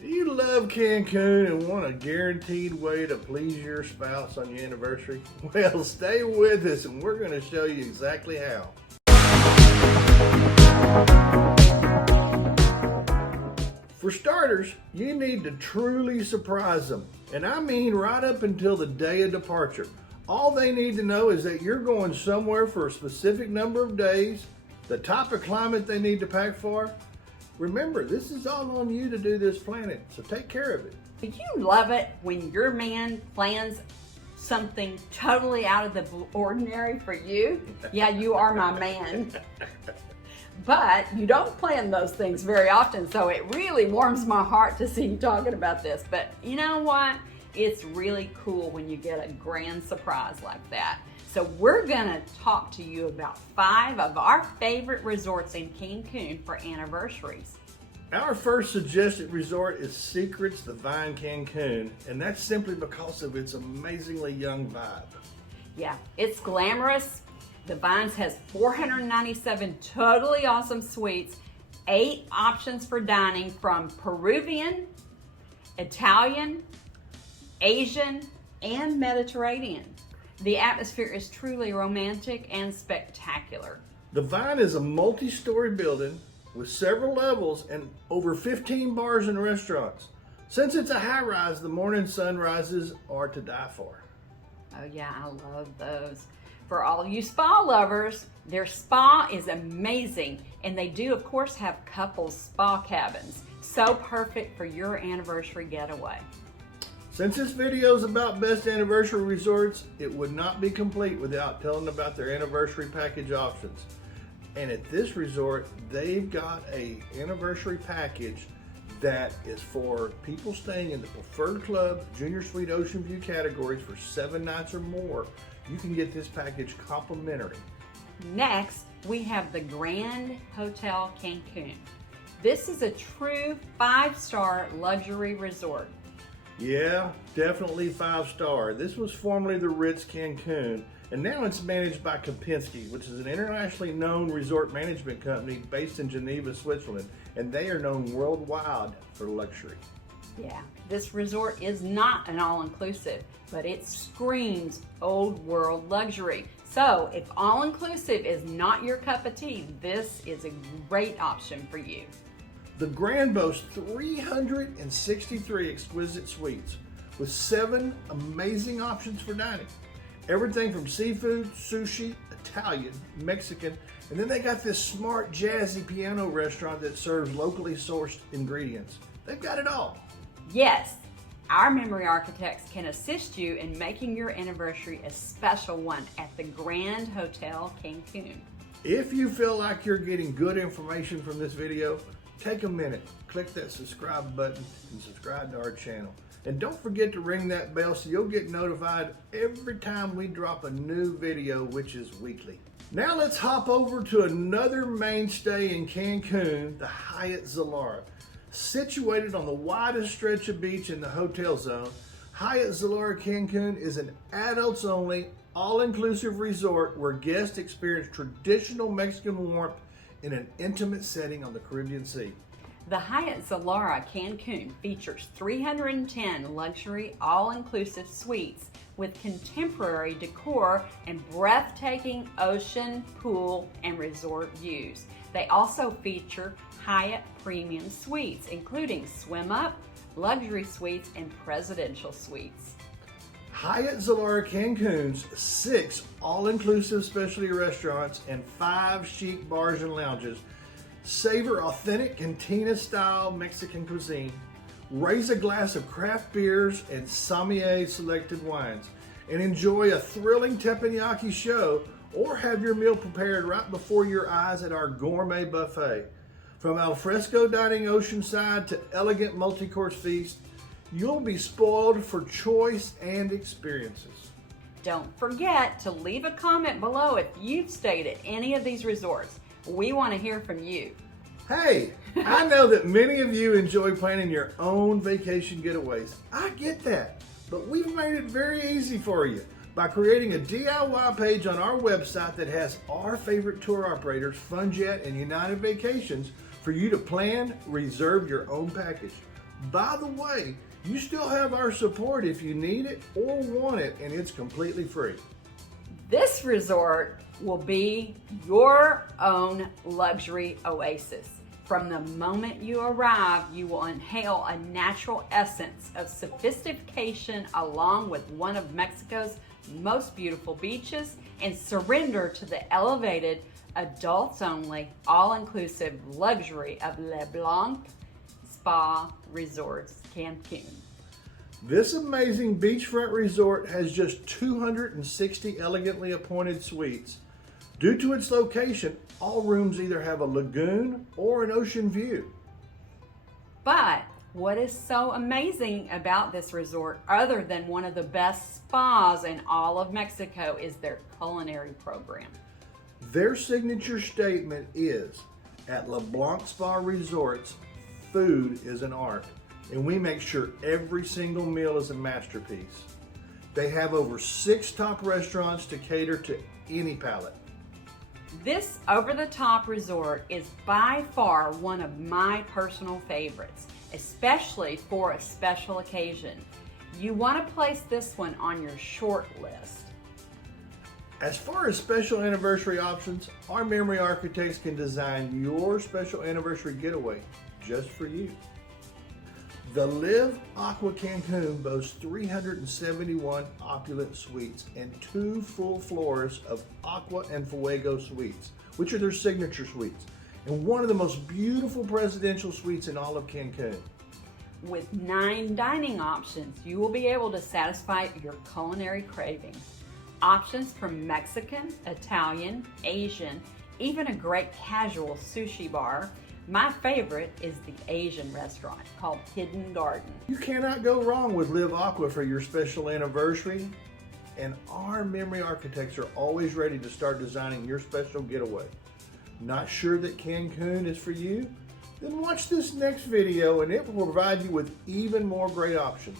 Do you love Cancun and want a guaranteed way to please your spouse on your anniversary? Well, stay with us and we're going to show you exactly how. For starters, you need to truly surprise them. And I mean right up until the day of departure. All they need to know is that you're going somewhere for a specific number of days, the type of climate they need to pack for. Remember, this is all on you to do this planning, so take care of it. Do you love it when your man plans something totally out of the ordinary for you? Yeah, you are my man. But you don't plan those things very often, so it really warms my heart to see you talking about this. But you know what? It's really cool when you get a grand surprise like that. So we're gonna talk to you about 5 of our favorite resorts in Cancun for anniversaries. Our first suggested resort is Secrets the Vine Cancun, and that's simply because of its amazingly young vibe. Yeah, it's glamorous. The Vines has 497 totally awesome suites, 8 options for dining from Peruvian, Italian, Asian, and Mediterranean. The atmosphere is truly romantic and spectacular. The Vine is a multi-story building with several levels and over 15 bars and restaurants. Since it's a high-rise, the morning sunrises are to die for. Oh yeah, I love those. For all you spa lovers, their spa is amazing, and they do of course have couples spa cabins. So perfect for your anniversary getaway. Since this video is about best anniversary resorts, it would not be complete without telling about their anniversary package options. And at this resort, they've got an anniversary package that is for people staying in the Preferred Club, Junior Suite Ocean View categories for 7 nights or more. You can get this package complimentary. Next, we have the Grand Hotel Cancun. This is a true 5-star luxury resort. Yeah, definitely 5-star. This was formerly the Ritz Cancun, and now it's managed by 𝗥𝗲𝗀𝗄𝗏, which is an internationally known resort management company based in Geneva, Switzerland, and they are known worldwide for luxury. Yeah, this resort is not an all-inclusive, but it screams old world luxury. So if all-inclusive is not your cup of tea, this is a great option for you. The Grand boasts 363 exquisite suites with 7 amazing options for dining. Everything from seafood, sushi, Italian, Mexican, and then they got this smart jazzy piano restaurant that serves locally sourced ingredients. They've got it all. Yes, our memory architects can assist you in making your anniversary a special one at the Grand Hotel Cancun. If you feel like you're getting good information from this video, take a minute, click that subscribe button and subscribe to our channel. And don't forget to ring that bell so you'll get notified every time we drop a new video, which is weekly. Now let's hop over to another mainstay in Cancun, the Hyatt Zilara. Situated on the widest stretch of beach in the hotel zone, Hyatt Zilara Cancun is an adults-only, all-inclusive resort where guests experience traditional Mexican warmth in an intimate setting on the Caribbean Sea. The Hyatt Zilara Cancun features 310 luxury all-inclusive suites with contemporary decor and breathtaking ocean, pool, and resort views. They also feature Hyatt Premium Suites, including Swim Up, Luxury Suites, and Presidential Suites. Hyatt Zilara Cancun's 6 all-inclusive specialty restaurants and 5 chic bars and lounges savor authentic cantina-style Mexican cuisine, raise a glass of craft beers and sommelier selected wines, and enjoy a thrilling teppanyaki show or have your meal prepared right before your eyes at our gourmet buffet. From alfresco dining oceanside to elegant multi-course feast, you'll be spoiled for choice and experiences. Don't forget to leave a comment below if you've stayed at any of these resorts. We want to hear from you. Hey, I know that many of you enjoy planning your own vacation getaways. I get that, but we've made it very easy for you by creating a DIY page on our website that has our favorite tour operators, FunJet and United Vacations, for you to plan, reserve your own package. By the way, you still have our support if you need it or want it, and it's completely free. This resort will be your own luxury oasis. From the moment you arrive, you will inhale a natural essence of sophistication along with one of Mexico's most beautiful beaches and surrender to the elevated, adults-only, all-inclusive luxury of 𝗬𝗏𝗏 Spa Resorts, Cancun. This amazing beachfront resort has just 260 elegantly appointed suites. Due to its location, all rooms either have a lagoon or an ocean view. But what is so amazing about this resort, other than one of the best spas in all of Mexico, is their culinary program. Their signature statement is, at 𝗬𝗏𝗏 Spa Resorts, food is an art, and we make sure every single meal is a masterpiece. They have over 6 top restaurants to cater to any palate. This over-the-top resort is by far one of my personal favorites, especially for a special occasion. You want to place this one on your short list. As far as special anniversary options, our memory architects can design your special anniversary getaway just for you. The 𝗬𝗏𝗏 Cancun boasts 371 opulent suites and 2 full floors of aqua and fuego suites, which are their signature suites, and one of the most beautiful presidential suites in all of Cancun. With 9 dining options, you will be able to satisfy your culinary cravings. Options from Mexican, Italian, Asian, even a great casual sushi bar. My favorite is the Asian restaurant called Hidden Garden. You cannot go wrong with 𝗬𝗏𝗏 for your special anniversary, and our memory architects are always ready to start designing your special getaway. Not sure that Cancun is for you? Then watch this next video and it will provide you with even more great options.